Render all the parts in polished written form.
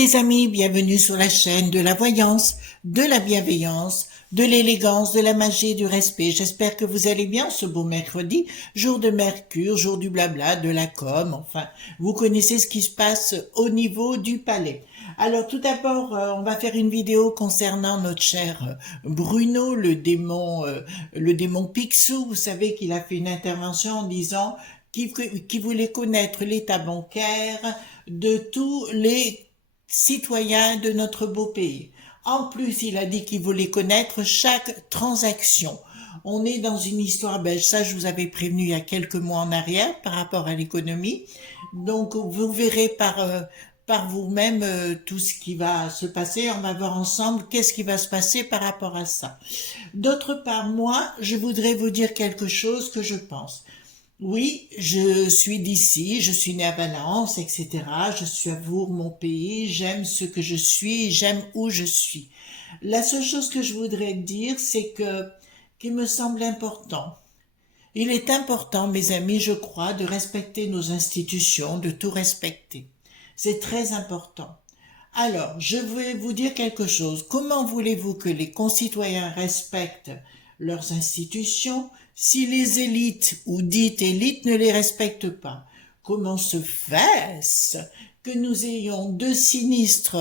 les amis, bienvenue sur la chaîne de la voyance, de la bienveillance, de l'élégance, de la magie et du respect. J'espère que vous allez bien ce beau mercredi, jour de Mercure, jour du blabla, de la com, enfin, vous connaissez ce qui se passe au niveau du palais. Alors tout d'abord, on va faire une vidéo concernant notre cher Bruno, le démon Picsou. Vous savez qu'il a fait une intervention en disant qu'il voulait connaître l'état bancaire de tous les citoyens de notre beau pays. En plus, il a dit qu'il voulait connaître chaque transaction. On est dans une histoire belge, ça je vous avais prévenu il y a quelques mois en arrière par rapport à l'économie. Donc vous verrez par vous-même tout ce qui va se passer. On va voir ensemble qu'est-ce qui va se passer par rapport à ça. D'autre part, moi, je voudrais vous dire quelque chose que je pense. Oui, je suis d'ici, je suis né à Valence, etc. Je suis à Vaud, mon pays, j'aime ce que je suis, j'aime où je suis. La seule chose que je voudrais dire, c'est qu'il me semble important. Il est important, mes amis, je crois, de respecter nos institutions, de tout respecter. C'est très important. Alors, je vais vous dire quelque chose. Comment voulez-vous que les concitoyens respectent leurs institutions si les élites ou dites élites ne les respectent pas? Comment se fait-ce que nous ayons deux sinistres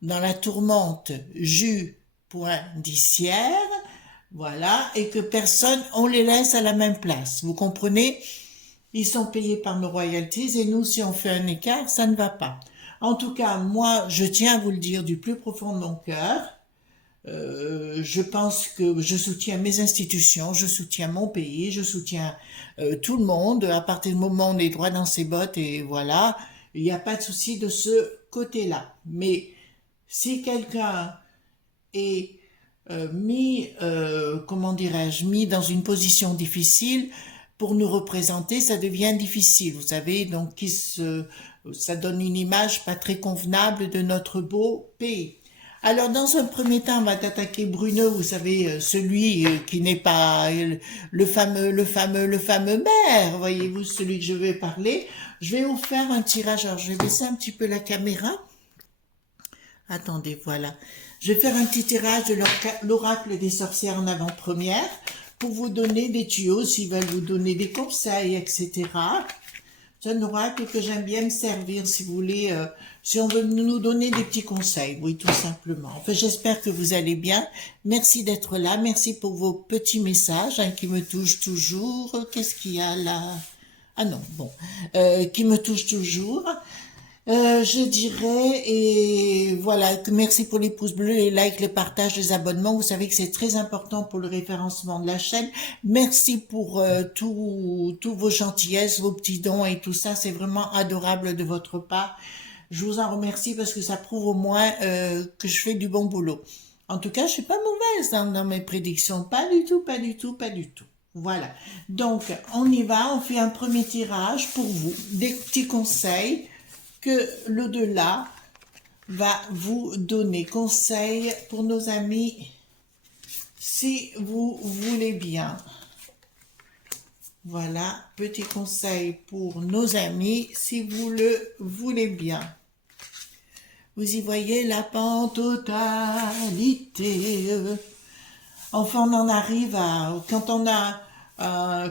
dans la tourmente, jus, point d'Issière, voilà, et que personne, on les laisse à la même place. Vous comprenez? Ils sont payés par nos royalties et nous, si on fait un écart, ça ne va pas. En tout cas, moi, je tiens à vous le dire du plus profond de mon cœur. Je pense que je soutiens mes institutions, je soutiens mon pays, je soutiens tout le monde. À partir du moment où on est droit dans ses bottes et voilà, il n'y a pas de souci de ce côté-là. Mais si quelqu'un est comment dirais-je, mis dans une position difficile pour nous représenter, ça devient difficile, vous savez, donc ça donne une image pas très convenable de notre beau pays. Alors, dans un premier temps, on va attaquer Bruno, vous savez, celui qui n'est pas le fameux maire, voyez-vous, celui que je vais parler. Je vais vous faire un tirage, alors je vais baisser un petit peu la caméra. Attendez, voilà. Je vais faire un petit tirage de l'oracle des sorcières en avant-première pour vous donner des tuyaux, s'ils veulent vous donner des conseils, etc. C'est un oracle que j'aime bien me servir, si vous voulez, si on veut nous donner des petits conseils, oui, tout simplement. Enfin, j'espère que vous allez bien. Merci d'être là. Merci pour vos petits messages qui me touchent toujours. Qu'est-ce qu'il y a là? Ah non, bon. Qui me touchent toujours. Je dirais, et voilà, que merci pour les pouces bleus, les likes, les partages, les abonnements. Vous savez que c'est très important pour le référencement de la chaîne. Merci pour tous vos gentillesses, vos petits dons et tout ça. C'est vraiment adorable de votre part. Je vous en remercie parce que ça prouve au moins que je fais du bon boulot. En tout cas, je suis pas mauvaise dans mes prédictions. Pas du tout, pas du tout, pas du tout. Voilà. Donc, on y va. On fait un premier tirage pour vous. Des petits conseils que l'au-delà va vous donner. Conseil pour nos amis, si vous voulez bien. Voilà, petit conseil pour nos amis, si vous le voulez bien. Vous y voyez la pentotalité. Enfin, on en arrive à, quand on a,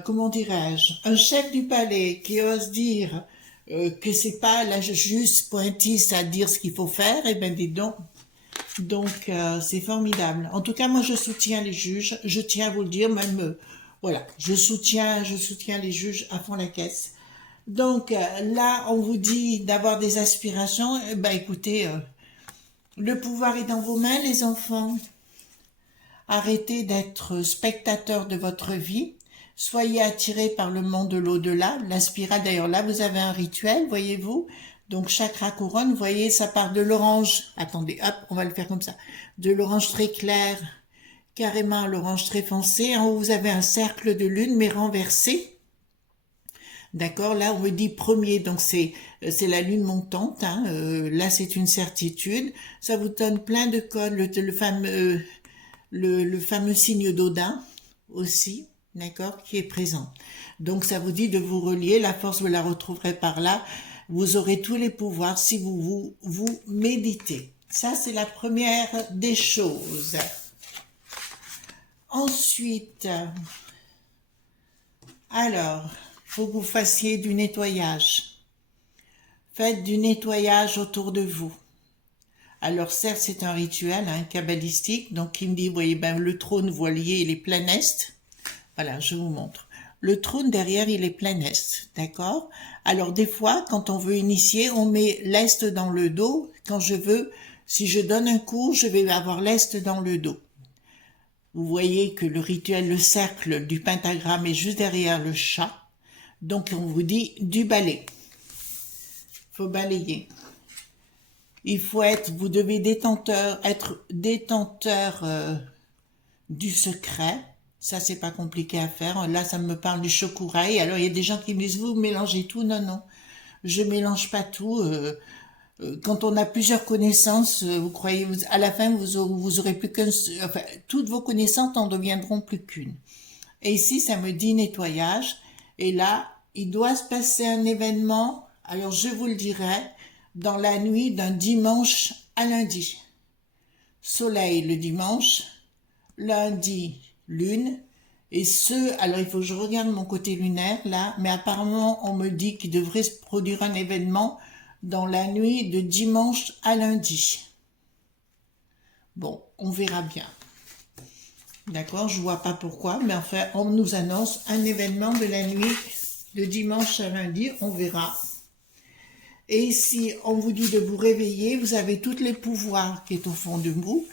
comment dirais-je, un chef du palais qui ose dire que c'est pas la juste pointisse à dire ce qu'il faut faire, et ben dis donc. Donc c'est formidable. En tout cas, moi je soutiens les juges, je tiens à vous le dire, même voilà, je soutiens les juges à fond la caisse. Donc là, on vous dit d'avoir des aspirations, ben écoutez, le pouvoir est dans vos mains, les enfants. Arrêtez d'être spectateurs de votre vie. Soyez attirés par le monde de l'au-delà. La spirale, d'ailleurs, là, vous avez un rituel, voyez-vous. Donc, chakra couronne, vous voyez, ça part de l'orange. Attendez, hop, on va le faire comme ça. De l'orange très clair, carrément à l'orange très foncé. En haut, vous avez un cercle de lune, mais renversé. D'accord, là, on me dit premier, donc c'est la lune montante. Hein. Là, c'est une certitude. Ça vous donne plein de codes, le fameux signe d'Odin aussi. D'accord, qui est présent. Donc ça vous dit de vous relier, la force vous la retrouverez par là. Vous aurez tous les pouvoirs si vous méditez. Ça, c'est la première des choses. Ensuite, alors, il faut que vous fassiez du nettoyage. Faites du nettoyage autour de vous. Alors certes, c'est un rituel kabbalistique, donc il me dit, vous voyez, ben, le trône voilier, il est plein est. Voilà, je vous montre. Le trône derrière, il est plein est, d'accord? Alors des fois, quand on veut initier, on met l'est dans le dos. Quand je veux, si je donne un cours, je vais avoir l'est dans le dos. Vous voyez que le rituel, le cercle du pentagramme est juste derrière le chat. Donc on vous dit du balai. Il faut balayer. Il faut être, vous devez être détenteur du secret. Ça, c'est pas compliqué à faire. Là, ça me parle du chokouraï. Alors, il y a des gens qui me disent, vous mélangez tout. Non, non, je mélange pas tout. Quand on a plusieurs connaissances, vous croyez, à la fin, vous aurez plus qu'un, enfin, toutes vos connaissances en deviendront plus qu'une. Et ici, ça me dit nettoyage. Et là, il doit se passer un événement. Alors, je vous le dirai, dans la nuit d'un dimanche à lundi. Soleil le dimanche, lundi lune, et alors il faut que je regarde mon côté lunaire là, mais apparemment on me dit qu'il devrait se produire un événement dans la nuit de dimanche à lundi. Bon, on verra bien. D'accord, je vois pas pourquoi, mais enfin on nous annonce un événement de la nuit de dimanche à lundi, on verra. Et ici, on vous dit de vous réveiller, vous avez tous les pouvoirs qui est au fond de vous.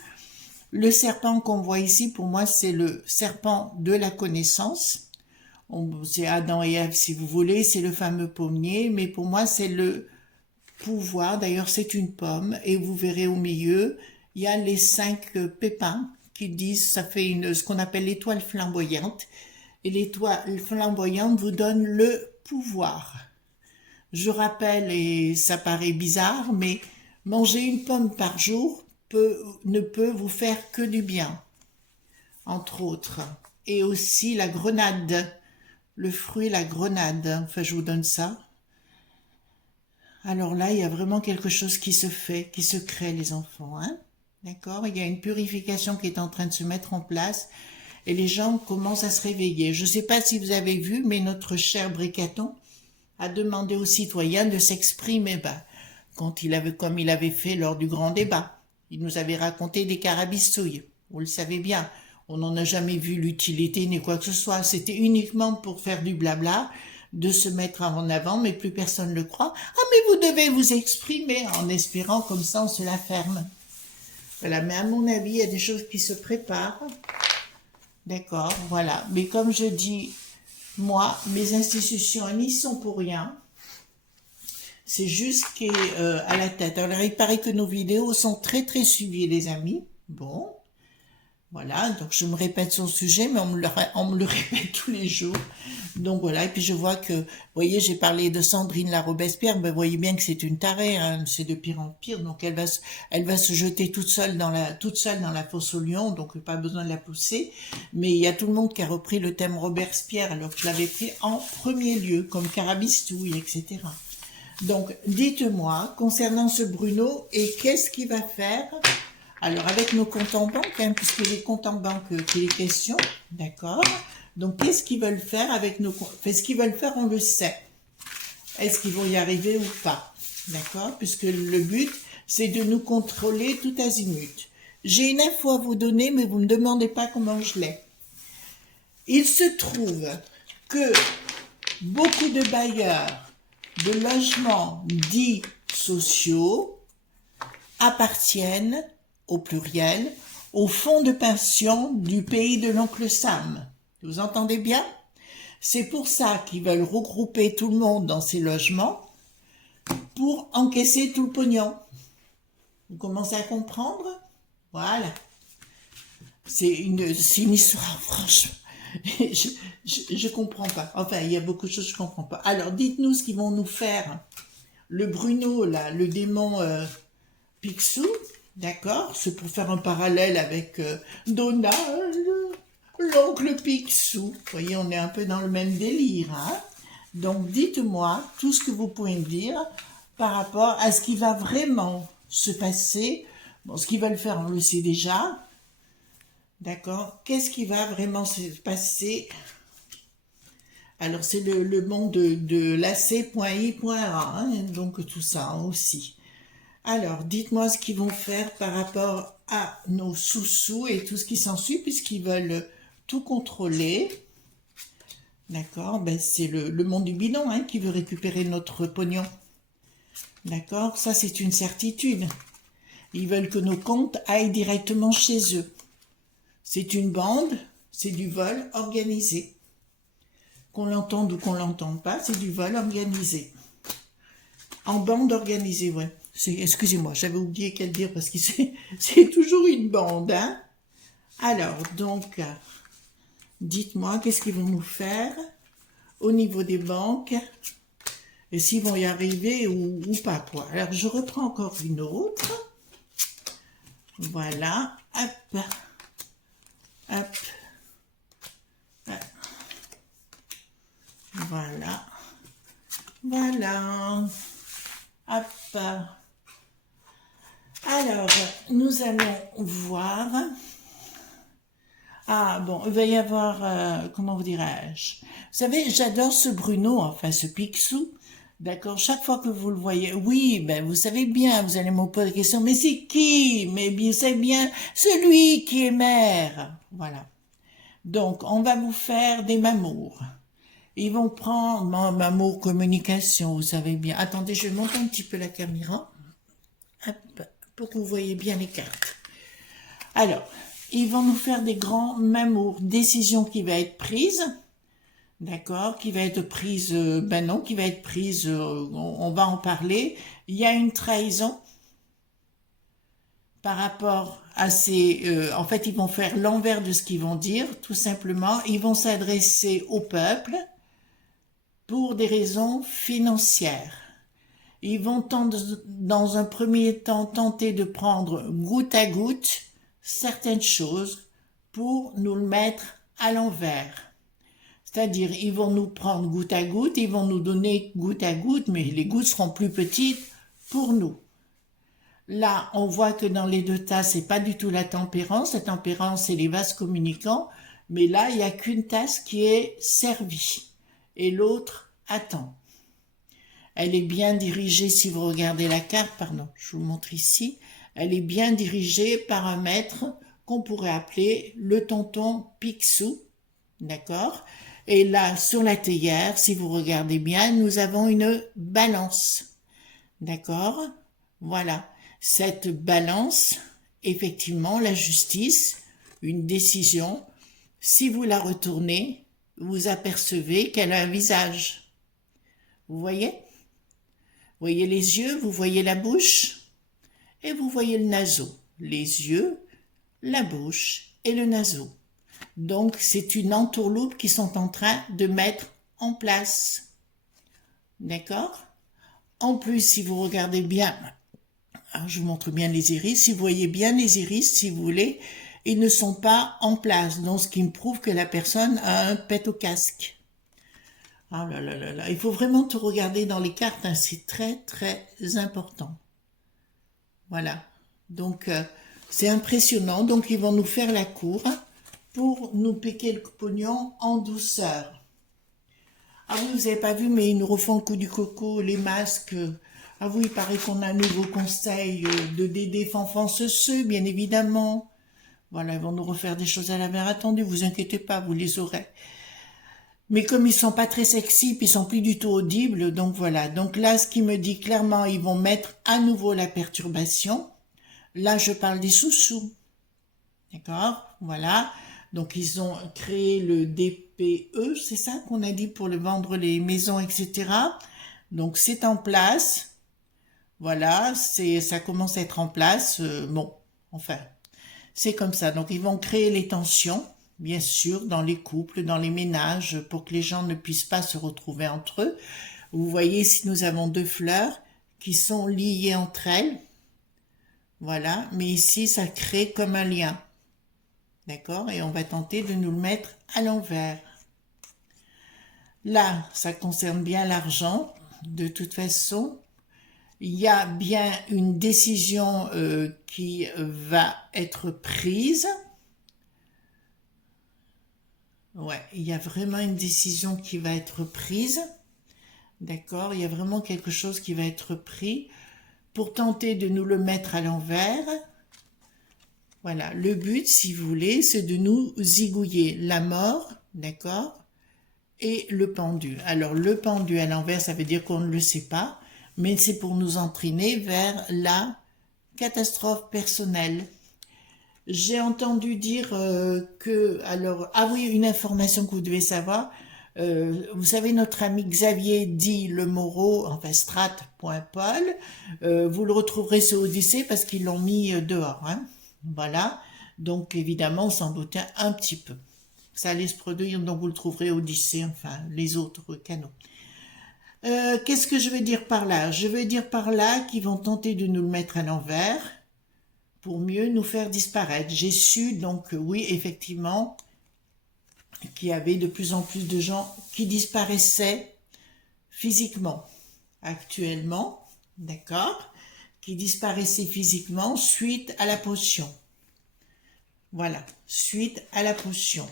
Le serpent qu'on voit ici, pour moi, c'est le serpent de la connaissance. C'est Adam et Ève, si vous voulez, c'est le fameux pommier, mais pour moi, c'est le pouvoir. D'ailleurs, c'est une pomme, et vous verrez au milieu, il y a les 5 pépins qui disent, ça fait ce qu'on appelle l'étoile flamboyante. Et l'étoile flamboyante vous donne le pouvoir. Je rappelle, et ça paraît bizarre, mais manger une pomme par jour ne peut vous faire que du bien, entre autres. Et aussi la grenade, le fruit, la grenade. Enfin, je vous donne ça. Alors là, il y a vraiment quelque chose qui se fait, qui se crée, les enfants. Hein? D'accord? Il y a une purification qui est en train de se mettre en place et les gens commencent à se réveiller. Je ne sais pas si vous avez vu, mais notre cher Bricaton a demandé aux citoyens de s'exprimer comme il avait fait lors du grand débat. Il nous avait raconté des carabistouilles. Vous le savez bien, on n'en a jamais vu l'utilité ni quoi que ce soit. C'était uniquement pour faire du blabla, de se mettre en avant, mais plus personne ne le croit. Ah, mais vous devez vous exprimer en espérant comme ça on se la ferme. Voilà, mais à mon avis, il y a des choses qui se préparent. D'accord, voilà. Mais comme je dis, moi, mes institutions n'y sont pour rien. C'est juste qui est à la tête. Alors, il paraît que nos vidéos sont très très suivies, les amis. Bon, voilà. Donc, je me répète sur le sujet, mais on me le répète tous les jours. Donc, voilà. Et puis, je vois que, vous voyez, j'ai parlé de Sandrine la Robespierre. Ben, vous voyez bien que c'est une tarée. Hein, c'est de pire en pire. Donc, elle va se jeter toute seule dans la fosse au lion. Donc, pas besoin de la pousser. Mais il y a tout le monde qui a repris le thème Robespierre, alors que je l'avais pris en premier lieu, comme Carabistouille, etc. Donc, dites-moi, concernant ce Bruno, et qu'est-ce qu'il va faire? Alors, avec nos comptes en banque, puisque les comptes en banque qu'il est question, d'accord? Donc, qu'est-ce qu'ils veulent faire avec nos comptes? Enfin, ce qu'ils veulent faire, on le sait. Est-ce qu'ils vont y arriver ou pas? D'accord? Puisque le but, c'est de nous contrôler tout azimut. J'ai une info à vous donner, mais vous ne me demandez pas comment je l'ai. Il se trouve que beaucoup de bailleurs de logements dits sociaux appartiennent, au pluriel, au fonds de pension du pays de l'oncle Sam. Vous entendez bien? C'est pour ça qu'ils veulent regrouper tout le monde dans ces logements pour encaisser tout le pognon. Vous commencez à comprendre? Voilà. C'est une histoire, franchement. Je comprends pas. Enfin, il y a beaucoup de choses que je comprends pas. Alors, dites-nous ce qu'ils vont nous faire. Le Bruno, là, le démon Picsou, d'accord? C'est pour faire un parallèle avec Donald, l'oncle Picsou. Vous voyez, on est un peu dans le même délire, hein? Donc, dites-moi tout ce que vous pouvez me dire par rapport à ce qui va vraiment se passer. Bon, ce qu'ils veulent faire, on le sait déjà. D'accord? Qu'est-ce qui va vraiment se passer? Alors, c'est le monde de l'AC.I.A, hein, donc tout ça hein, aussi. Alors, dites-moi ce qu'ils vont faire par rapport à nos sous-sous et tout ce qui s'ensuit, puisqu'ils veulent tout contrôler. D'accord? Ben, c'est le monde du bilan hein, qui veut récupérer notre pognon. D'accord? Ça, c'est une certitude. Ils veulent que nos comptes aillent directement chez eux. C'est une bande, c'est du vol organisé. Qu'on l'entende ou qu'on l'entende pas, c'est du vol organisé. En bande organisée, ouais. Excusez-moi, j'avais oublié qu'à le dire parce que c'est toujours une bande, hein. Alors, donc, dites-moi, qu'est-ce qu'ils vont nous faire au niveau des banques et s'ils vont y arriver ou pas, quoi. Alors, je reprends encore une autre. Voilà, hop, hop, hop. Voilà, voilà, hop. Alors, nous allons voir. Ah bon, il va y avoir, comment vous dirais-je? Vous savez, j'adore ce Bruno, enfin ce Picsou. D'accord, chaque fois que vous le voyez, oui, ben vous savez bien, vous allez me poser la question, mais c'est qui? Mais bien, c'est bien celui qui est maire. Voilà. Donc, on va vous faire des mamours. Ils vont prendre mamour communication, vous savez bien. Attendez, je vais monter un petit peu la caméra. Hop, pour que vous voyez bien les cartes. Alors, ils vont nous faire des grands mamours, décision qui va être prise, d'accord, qui va être prise, ben non, qui va être prise, on va en parler. Il y a une trahison par rapport à ces, en fait, ils vont faire l'envers de ce qu'ils vont dire, tout simplement. Ils vont s'adresser au peuple pour des raisons financières. Ils vont dans un premier temps tenter de prendre goutte à goutte certaines choses pour nous le mettre à l'envers. C'est-à-dire, ils vont nous prendre goutte à goutte, ils vont nous donner goutte à goutte, mais les gouttes seront plus petites pour nous. Là, on voit que dans les deux tasses, c'est pas du tout la tempérance. La tempérance, c'est les vases communicants. Mais là, il n'y a qu'une tasse qui est servie et l'autre attend. Elle est bien dirigée, si vous regardez la carte, pardon, je vous montre ici, elle est bien dirigée par un maître qu'on pourrait appeler le tonton Picsou, d'accord? Et là, sur la théière, si vous regardez bien, nous avons une balance, d'accord? Voilà, cette balance, effectivement, la justice, une décision, si vous la retournez, vous apercevez qu'elle a un visage. Vous voyez? Vous voyez les yeux, vous voyez la bouche et vous voyez le naseau. Les yeux, la bouche et le naseau. Donc, c'est une entourloupe qu'ils sont en train de mettre en place. D'accord? En plus, si vous regardez bien, alors je vous montre bien les iris, si vous voyez bien les iris, si vous voulez, ils ne sont pas en place. Donc, ce qui me prouve que la personne a un pet au casque. Ah là là là là, il faut vraiment tout regarder dans les cartes, hein. C'est très très important. Voilà, donc c'est impressionnant, donc ils vont nous faire la cour pour nous piquer le pognon en douceur. Ah oui, vous n'avez pas vu, mais ils nous refont le coup du coco, les masques. Ah oui, il paraît qu'on a un nouveau conseil de Dédé Fanfan Ceux, bien évidemment. Voilà, ils vont nous refaire des choses à la mer. Attendez, vous inquiétez pas, vous les aurez. Mais comme ils sont pas très sexy, puis ils sont plus du tout audibles, donc voilà. Donc là, ce qui me dit clairement, ils vont mettre à nouveau la perturbation. Là, je parle des sous-sous. D'accord? Voilà. Donc, ils ont créé le DPE, c'est ça qu'on a dit pour le vendre les maisons, etc. Donc, c'est en place. Voilà, ça commence à être en place. Bon, enfin, c'est comme ça. Donc, ils vont créer les tensions, bien sûr, dans les couples, dans les ménages, pour que les gens ne puissent pas se retrouver entre eux. Vous voyez, ici, nous avons deux fleurs qui sont liées entre elles. Voilà, mais ici, ça crée comme un lien. D'accord? Et on va tenter de nous le mettre à l'envers. Là, ça concerne bien l'argent, de toute façon. il y a bien une décision qui va être prise. Ouais, il y a vraiment une décision qui va être prise. D'accord? Il y a vraiment quelque chose qui va être pris pour tenter de nous le mettre à l'envers. Voilà, le but, si vous voulez, c'est de nous zigouiller la mort, d'accord? Et le pendu. Alors, le pendu à l'envers, ça veut dire qu'on ne le sait pas, mais c'est pour nous entraîner vers la catastrophe personnelle. J'ai entendu dire alors, ah oui, une information que vous devez savoir. Vous savez, notre ami Xavier dit le Moreau, enfin strat.paul, vous le retrouverez sur Odyssée parce qu'ils l'ont mis dehors. Hein. Voilà. Donc, évidemment, on s'en doutait un petit peu. Ça allait se produire, donc vous le trouverez Odyssée, enfin, les autres canaux. Qu'est-ce que je veux dire par là? Je veux dire par là qu'ils vont tenter de nous le mettre à l'envers pour mieux nous faire disparaître. J'ai su, donc, oui, effectivement, qu'il y avait de plus en plus de gens qui disparaissaient physiquement, actuellement, d'accord, qui disparaissaient physiquement suite à la potion. Voilà, suite à la potion.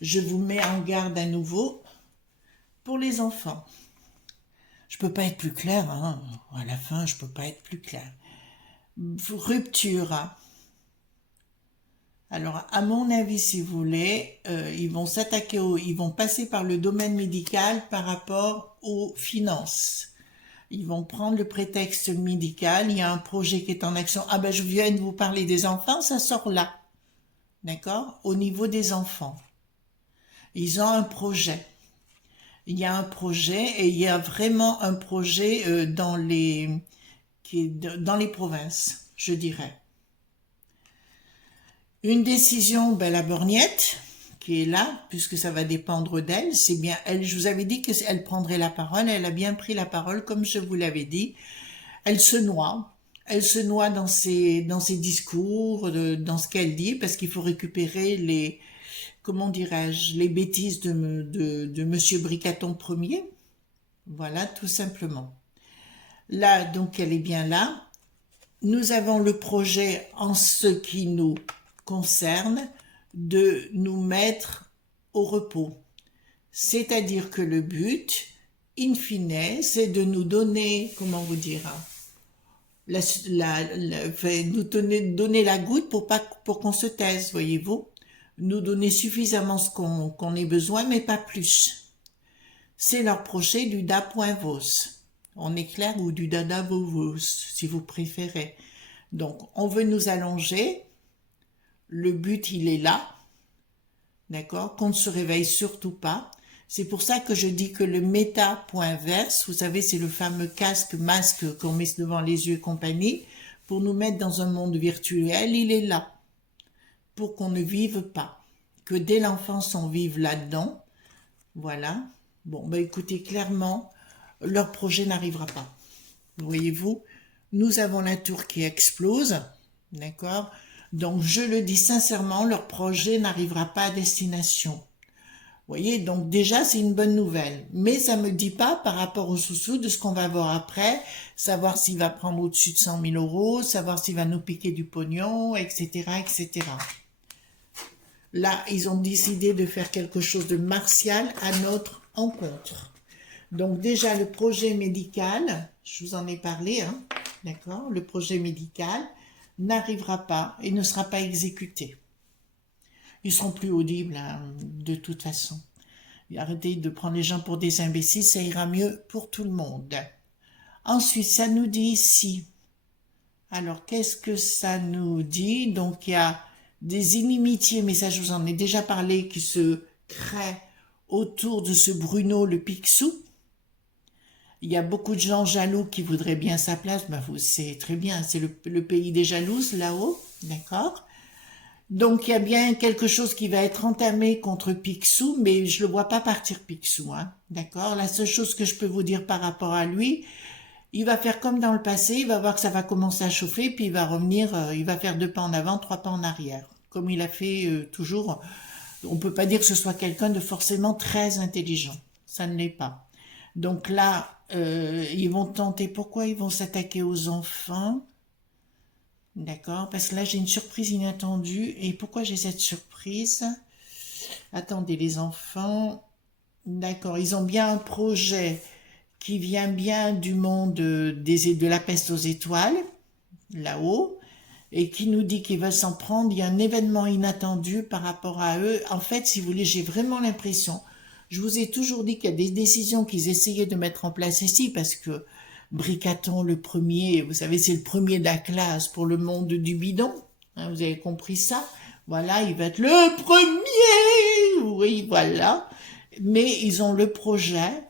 Je vous mets en garde à nouveau pour les enfants. Je peux pas être plus clair, hein. À la fin, je peux pas être plus clair. Rupture. Alors, à mon avis, si vous voulez, ils vont ils vont passer par le domaine médical par rapport aux finances. Ils vont prendre le prétexte médical. Il y a un projet qui est en action. Ah ben, je viens de vous parler des enfants, ça sort là. D'accord? Au niveau des enfants. Ils ont un projet. Il y a un projet et il y a vraiment un projet dans les provinces, je dirais. Une décision, ben, la borgnette, qui est là, puisque ça va dépendre d'elle, c'est bien elle, je vous avais dit qu'elle prendrait la parole, elle a bien pris la parole, comme je vous l'avais dit. Elle se noie dans ses discours, dans ce qu'elle dit, parce qu'il faut récupérer les, comment dirais-je, les bêtises de Monsieur Bricaton Ier. Voilà, tout simplement. Là, donc, elle est bien là. Nous avons le projet, en ce qui nous concerne, de nous mettre au repos. C'est-à-dire que le but, in fine, c'est de nous donner, comment vous dire, nous donner la goutte pour qu'on se taise, voyez-vous. Nous donner suffisamment ce qu'on ait besoin, mais pas plus. C'est leur projet du da.vos. On est clair, ou du dada vos, si vous préférez. Donc, on veut nous allonger. Le but, il est là. D'accord? Qu'on ne se réveille surtout pas. C'est pour ça que je dis que le méta.verse, vous savez, c'est le fameux masque qu'on met devant les yeux et compagnie, pour nous mettre dans un monde virtuel, il est là. Pour qu'on ne vive pas. Que dès l'enfance, on vive là-dedans. Voilà. Bon, ben écoutez, clairement, leur projet n'arrivera pas. Voyez-vous, nous avons la tour qui explose, d'accord? Donc, je le dis sincèrement, leur projet n'arrivera pas à destination. Vous voyez, donc déjà, c'est une bonne nouvelle. Mais ça ne me dit pas, par rapport au sous-sous, de ce qu'on va voir après, savoir s'il va prendre au-dessus de 100 000 euros, savoir s'il va nous piquer du pognon, etc., etc. Là, ils ont décidé de faire quelque chose de martial à notre encontre. Donc déjà, le projet médical, je vous en ai parlé, hein, d'accord, le projet médical n'arrivera pas et ne sera pas exécuté. Ils seront plus audibles, hein, de toute façon. Arrêtez de prendre les gens pour des imbéciles, ça ira mieux pour tout le monde. Ensuite, ça nous dit ici. Alors, qu'est-ce que ça nous dit? Donc, il y a des inimitiés, mais ça, je vous en ai déjà parlé, qui se créent autour de ce Bruno le Picsou. Il y a beaucoup de gens jaloux qui voudraient bien sa place. Ben, c'est très bien, c'est le pays des jalouses là-haut, d'accord? Donc, il y a bien quelque chose qui va être entamé contre Picsou, mais je le vois pas partir Picsou, hein, d'accord? La seule chose que je peux vous dire par rapport à lui, il va faire comme dans le passé, il va voir que ça va commencer à chauffer, puis il va revenir, il va faire 2 pas en avant, 3 pas en arrière, comme il a fait toujours. On peut pas dire que ce soit quelqu'un de forcément très intelligent, ça ne l'est pas. Donc là, ils vont tenter, pourquoi ils vont s'attaquer aux enfants? D'accord, parce que là j'ai une surprise inattendue. Et pourquoi j'ai cette surprise? Attendez, les enfants, d'accord, ils ont bien un projet qui vient bien du monde de la peste aux étoiles, là-haut, et qui nous dit qu'ils veulent s'en prendre. Il y a un événement inattendu par rapport à eux. En fait, si vous voulez, j'ai vraiment l'impression, je vous ai toujours dit qu'il y a des décisions qu'ils essayaient de mettre en place ici, parce que Bricaton, le premier, vous savez, c'est le premier de la classe pour le monde du bidon. Hein, vous avez compris ça? Voilà, il va être le premier. Oui, voilà. Mais ils ont le projet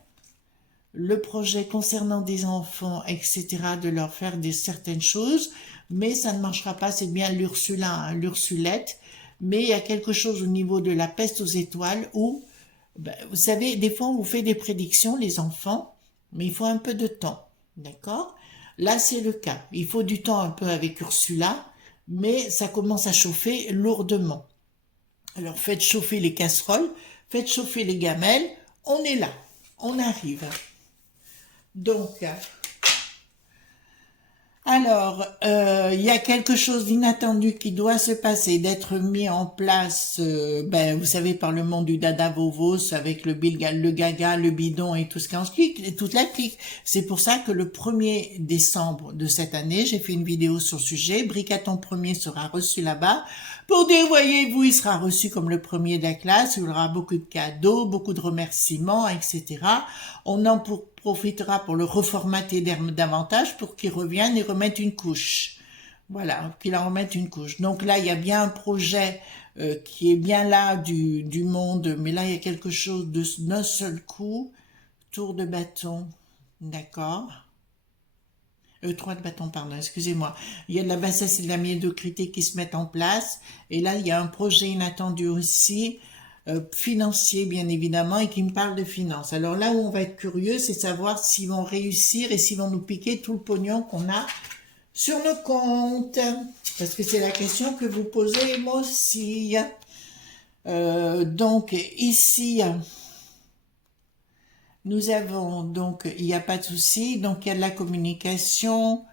concernant des enfants, etc., de leur faire certaines choses, mais ça ne marchera pas, c'est bien l'Ursula, hein, l'Ursulette, mais il y a quelque chose au niveau de la peste aux étoiles où, ben, vous savez, des fois on vous fait des prédictions, les enfants, mais il faut un peu de temps, d'accord? Là c'est le cas, il faut du temps un peu avec Ursula, mais ça commence à chauffer lourdement. Alors faites chauffer les casseroles, faites chauffer les gamelles, on est là, on arrive. Donc, alors, il y a quelque chose d'inattendu qui doit se passer, d'être mis en place, ben, vous savez, par le monde du Dada Vovos, avec le gaga, le bidon et tout ce qui en suit, et toute la clique. C'est pour ça que le 1er décembre de cette année, j'ai fait une vidéo sur le sujet. Bricaton premier sera reçu là-bas. Pour dire, voyez-vous, il sera reçu comme le premier de la classe, il y aura beaucoup de cadeaux, beaucoup de remerciements, etc. On en profitera pour le reformater davantage pour qu'il revienne et remette une couche. Voilà, qu'il en remette une couche. Donc là, il y a bien un projet qui est bien là du monde, mais là, il y a quelque chose d'un seul coup. Tour de bâton, d'accord. 3 de bâton, pardon, excusez-moi. Il y a de la bassesse et de la médiocrité qui se mettent en place. Et là, il y a un projet inattendu aussi, financier bien évidemment, et qui me parle de finances. Alors là où on va être curieux, c'est savoir s'ils vont réussir et s'ils vont nous piquer tout le pognon qu'on a sur nos comptes. Parce que c'est la question que vous posez moi aussi. Donc ici... Nous avons donc, il n'y a pas de souci, donc il y a de la communication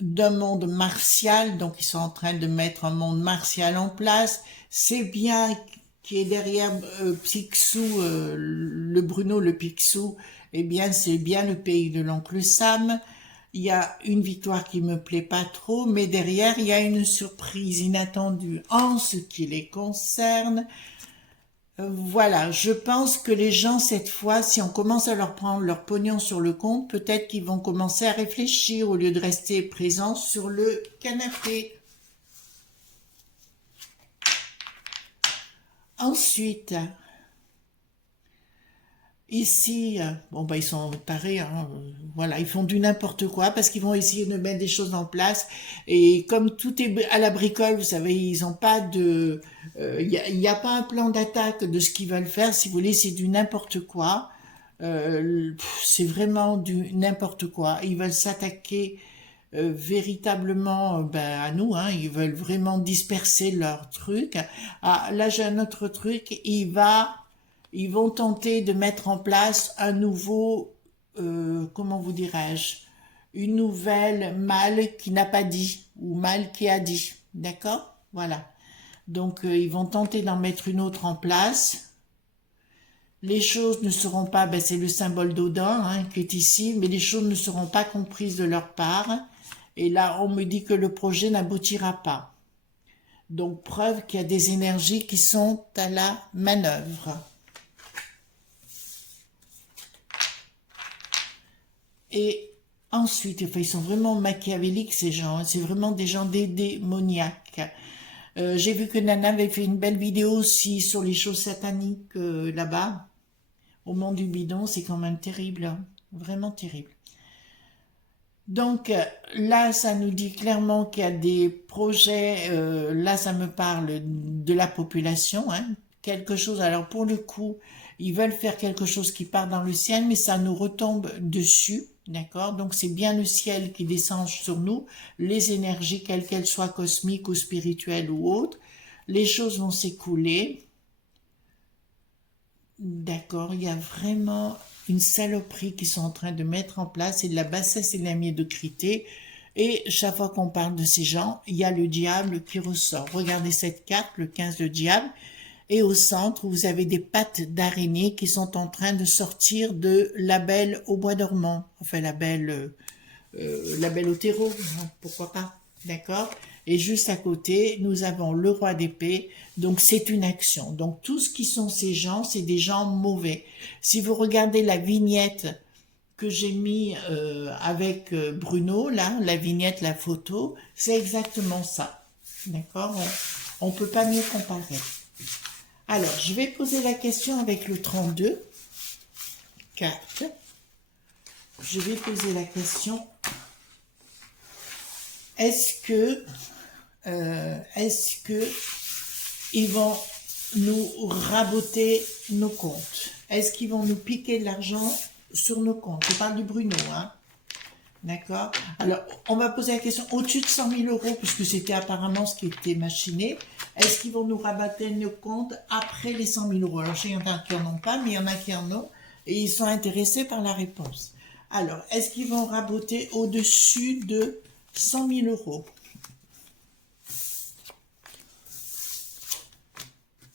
d'un monde martial, donc ils sont en train de mettre un monde martial en place. C'est bien qui est derrière Picsou, le Bruno, le Picsou, eh bien c'est bien le pays de l'oncle Sam. Il y a une victoire qui me plaît pas trop, mais derrière il y a une surprise inattendue en ce qui les concerne. Voilà, je pense que les gens, cette fois, si on commence à leur prendre leur pognon sur le compte, peut-être qu'ils vont commencer à réfléchir au lieu de rester présents sur le canapé. Ensuite, ici, bon bah ils sont tarés, hein, voilà, ils font du n'importe quoi parce qu'ils vont essayer de mettre des choses en place et comme tout est à la bricole, vous savez, ils ont pas de, y a pas un plan d'attaque de ce qu'ils veulent faire. Si vous voulez, c'est du n'importe quoi. C'est vraiment du n'importe quoi. Ils veulent s'attaquer véritablement ben, à nous, hein, ils veulent vraiment disperser leur truc. Ah, là j'ai un autre truc, ils vont tenter de mettre en place un nouveau, comment vous dirais-je, une nouvelle mal qui n'a pas dit, ou mal qui a dit, d'accord? Voilà. Donc ils vont tenter d'en mettre une autre en place. Les choses ne seront pas, ben, c'est le symbole d'Odin hein, qui est ici, mais les choses ne seront pas comprises de leur part. Et là, on me dit que le projet n'aboutira pas. Donc, preuve qu'il y a des énergies qui sont à la manœuvre. Et ensuite, enfin, ils sont vraiment machiavéliques, ces gens. Hein, c'est vraiment des gens démoniaques. J'ai vu que Nana avait fait une belle vidéo aussi sur les choses sataniques là-bas. Au monde du bidon, c'est quand même terrible. Hein, vraiment terrible. Donc là, ça nous dit clairement qu'il y a des projets, là ça me parle de la population, hein, quelque chose, alors pour le coup, ils veulent faire quelque chose qui part dans le ciel, mais ça nous retombe dessus, d'accord? Donc c'est bien le ciel qui descend sur nous, les énergies, quelles qu'elles soient cosmiques ou spirituelles ou autres, les choses vont s'écouler, d'accord? Il y a vraiment une saloperie qu'ils sont en train de mettre en place, c'est de la bassesse et de la médiocrité. Et chaque fois qu'on parle de ces gens, il y a le diable qui ressort. Regardez cette carte, le 15 de diable. Et au centre, vous avez des pattes d'araignée qui sont en train de sortir de la belle au bois dormant. Enfin, la belle au terreau, pourquoi pas, d'accord? Et juste à côté, nous avons le roi d'épée, donc c'est une action. Donc tout ce qui sont ces gens, c'est des gens mauvais. Si vous regardez la vignette que j'ai mis avec Bruno, là, la vignette, la photo, c'est exactement ça, d'accord? On peut pas mieux comparer. Alors, je vais poser la question avec le 32, carte. Je vais poser la question, est-ce que ils vont nous raboter nos comptes? Est-ce qu'ils vont nous piquer de l'argent sur nos comptes? Je parle du Bruno, hein. D'accord? Alors, on va poser la question au-dessus de 100 000 euros, puisque c'était apparemment ce qui était machiné. Est-ce qu'ils vont nous rabattre nos comptes après les 100 000 euros? Alors, je sais qu'il y en a qui n'en ont pas, mais il y en a qui en ont, et ils sont intéressés par la réponse. Alors, est-ce qu'ils vont raboter au-dessus de 100 000 euros?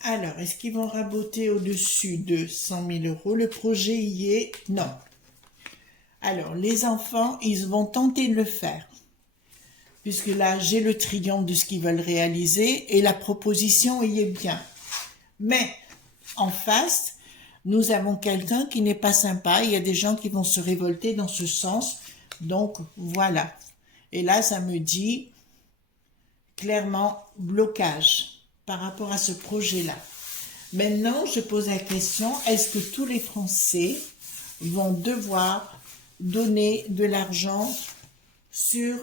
Alors, est-ce qu'ils vont raboter au-dessus de 100 000 euros? Le projet y est? Non. Alors, les enfants, ils vont tenter de le faire. Puisque là, j'ai le triomphe de ce qu'ils veulent réaliser et la proposition y est bien. Mais, en face, nous avons quelqu'un qui n'est pas sympa. Il y a des gens qui vont se révolter dans ce sens. Donc, voilà. Et là, ça me dit clairement blocage par rapport à ce projet-là. Maintenant, je pose la question, est-ce que tous les Français vont devoir donner de l'argent sur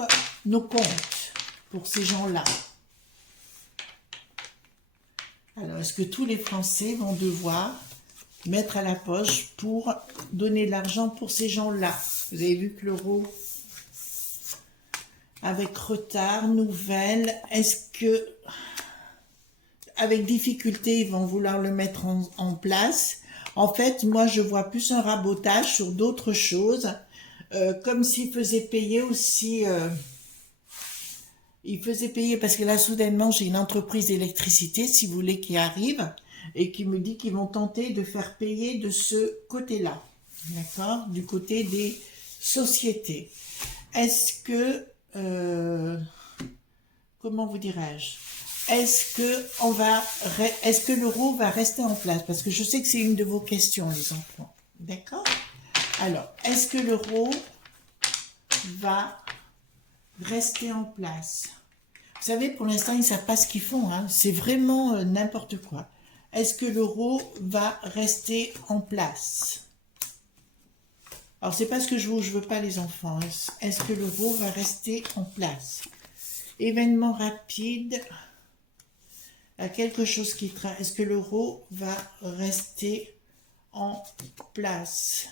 nos comptes pour ces gens-là? Alors, est-ce que tous les Français vont devoir mettre à la poche pour donner de l'argent pour ces gens-là? Vous avez vu que l'euro, avec retard, nouvelle, est-ce que, avec difficulté, ils vont vouloir le mettre en place? En fait, moi, je vois plus un rabotage sur d'autres choses, comme s'ils faisaient payer aussi... ils faisaient payer, parce que là, soudainement, j'ai une entreprise d'électricité, si vous voulez, qui arrive, et qui me dit qu'ils vont tenter de faire payer de ce côté-là, d'accord? Du côté des sociétés. Est-ce que... comment vous dirais-je? Est-ce que l'euro va rester en place? Parce que je sais que c'est une de vos questions, les enfants. D'accord? Alors, est-ce que l'euro va rester en place? Vous savez, pour l'instant, ils ne savent pas ce qu'ils font, hein. C'est vraiment n'importe quoi. Est-ce que l'euro va rester en place? Alors, c'est pas ce que je veux pas, les enfants. Est-ce que l'euro va rester en place? Événement rapide... à quelque chose qui traîne. Est-ce que l'euro va rester en place?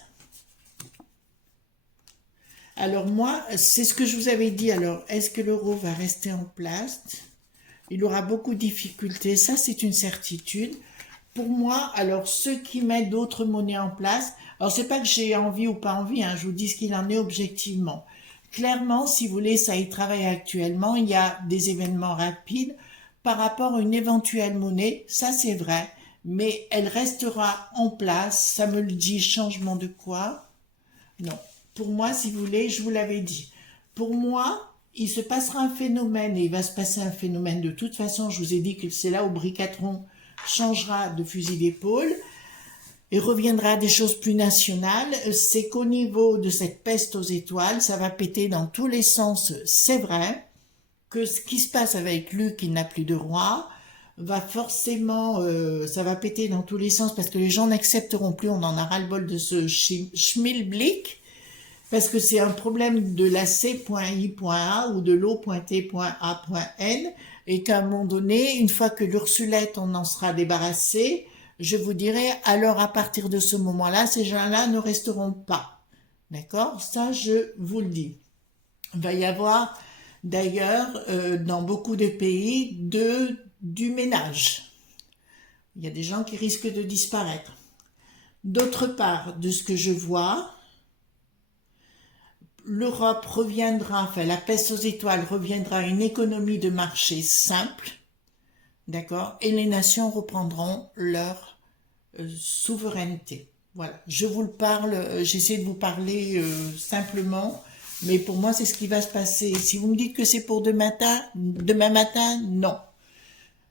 Alors moi, c'est ce que je vous avais dit. Alors, est-ce que l'euro va rester en place? Il aura beaucoup de difficultés. Ça, c'est une certitude. Pour moi, alors, ceux qui mettent d'autres monnaies en place, alors c'est pas que j'ai envie ou pas envie, hein, je vous dis ce qu'il en est objectivement. Clairement, si vous voulez, ça y travaille actuellement. Il y a des événements rapides par rapport à une éventuelle monnaie, ça c'est vrai, mais elle restera en place, ça me le dit, changement de quoi? Non. Pour moi, si vous voulez, je vous l'avais dit. Pour moi, il se passera un phénomène, et il va se passer un phénomène de toute façon, je vous ai dit que c'est là où Bricatron changera de fusil d'épaule, et reviendra à des choses plus nationales, c'est qu'au niveau de cette peste aux étoiles, ça va péter dans tous les sens, c'est vrai, que ce qui se passe avec Luc, qui n'a plus de roi, va forcément, ça va péter dans tous les sens parce que les gens n'accepteront plus, on en a ras-le-bol de ce schmilblick, parce que c'est un problème de la C.I.A ou de l'O.T.A.N et qu'à un moment donné, une fois que l'Ursulette, on en sera débarrassé, je vous dirai, alors à partir de ce moment-là, ces gens-là ne resteront pas. D'accord? Ça, je vous le dis. Il va y avoir... D'ailleurs, dans beaucoup de pays, du ménage. Il y a des gens qui risquent de disparaître. D'autre part, de ce que je vois, l'Europe reviendra, enfin la peste aux étoiles reviendra à une économie de marché simple, d'accord, et les nations reprendront leur souveraineté. Voilà, je vous le parle, j'essaie de vous parler simplement, mais pour moi c'est ce qui va se passer. Si vous me dites que c'est pour demain matin, non.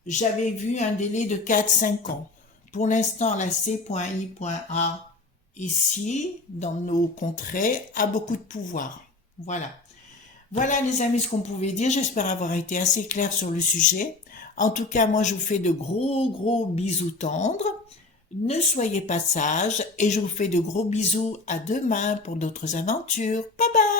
J'avais vu un délai de 4-5 ans. Pour l'instant, la C.I.A ici, dans nos contrées, a beaucoup de pouvoir. Voilà. Voilà les amis ce qu'on pouvait dire. J'espère avoir été assez clair sur le sujet. En tout cas, moi je vous fais de gros gros bisous tendres. Ne soyez pas sages et je vous fais de gros bisous. À demain pour d'autres aventures. Bye bye.